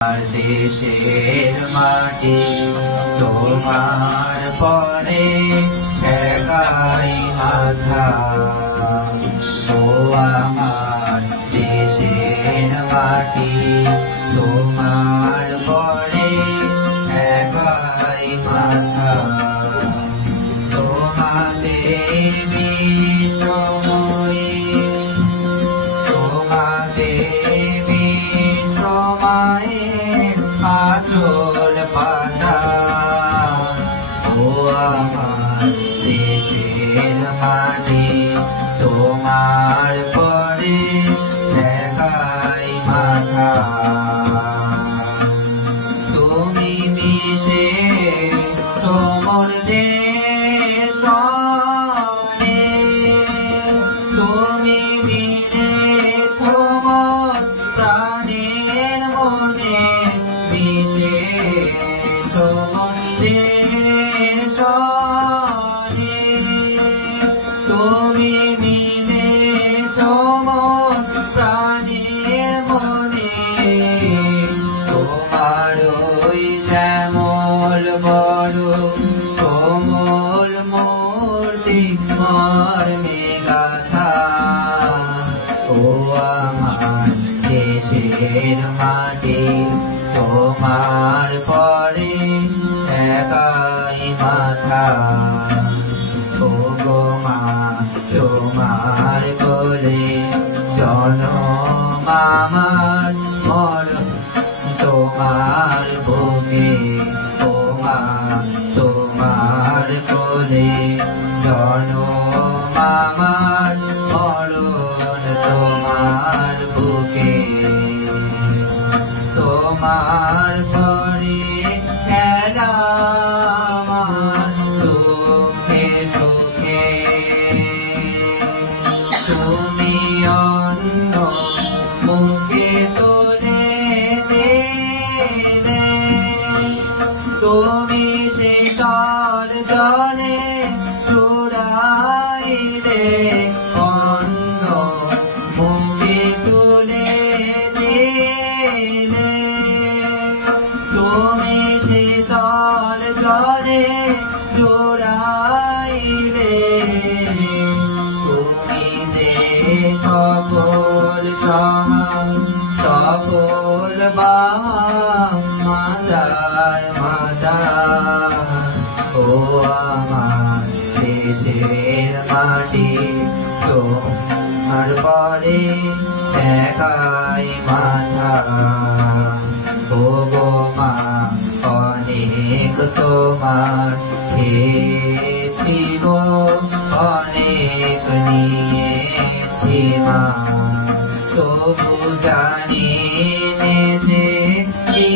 দেশের মাটি তোমার পরে ঠেকাই মাথা। ও আমার দেশের মাটি তোমার পরে ঠেকাই মাথা। তোমাতে বিসময়ে তোমাতে বিসময়ে আঁচল পাতা। ও আমার দেশের মাটি তোমার পরে ঠেকাই মাথা। তুমি মিশে সমর দেশ সনে, তুমি মিলে সমর প্রাণের মনে মিশে সমুদ্রের সনে। তুমি মিলে সমর প্রাণের মনে, তোমার ওই শ্যামল বড় কোমল মূর্তি মর্মে গাথা। ও আমার দেশের মাটি তোমার পরে ঠেকাই মাথা। ও গো মা তোমার কোলে জনম আমার মরণ তোমার বুকে। ও মা তোমার কোলে জনম আমার মরণ তোমার বুকে। তোমার পরে খেলা আমার দুঃখে সুখে। তুমি অন্য মুখে তুলে দিলে, তুমি শীতল জলে চুড়াইলে অন্য মুখে তুলে দিলে। তুমি শীতল জলে চুড়াইলে, তুমি যে সকল সকল মাতার মাতা। ও আমার দেশের মাটি তোমার পরে ঠেকাই মাথা। ও গো মা অনেক তোমার খেয়েছি গো, অনেক নিয়েছি মা। তবু জানি নে যে কি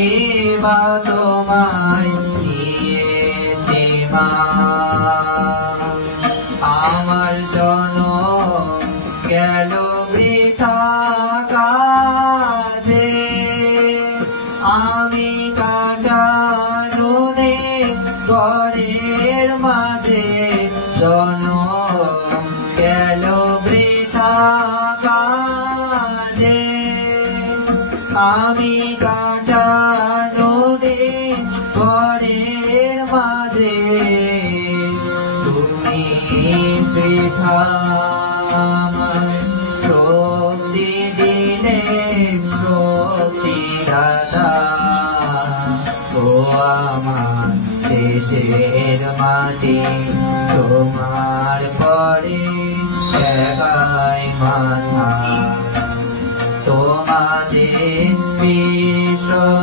বা তোমায় দিয়েছি মা। আমার জনম গেল বৃথা কাজে, আমি কাটানো দে ঘরের মাঝে। জনম গেল বৃথা কাজে, আমি কাটানো দে ঘরের মাঝে। তুমি বৃথা আমায় শক্তি দিলে শক্তি দাতা। ও আমার দেশের মাটি তোমার পরে ঠেকাই মাথা। তোমাদের বিসময়ে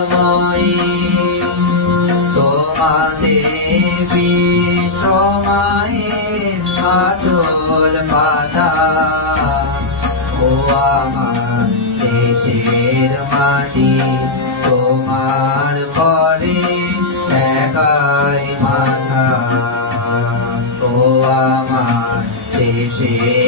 তোমাদের বিসময়ে আঁচল পাতা। ও আমার দেশের মাটি তোমার পরে ঠেকাই মাথা। ও আমার দেশের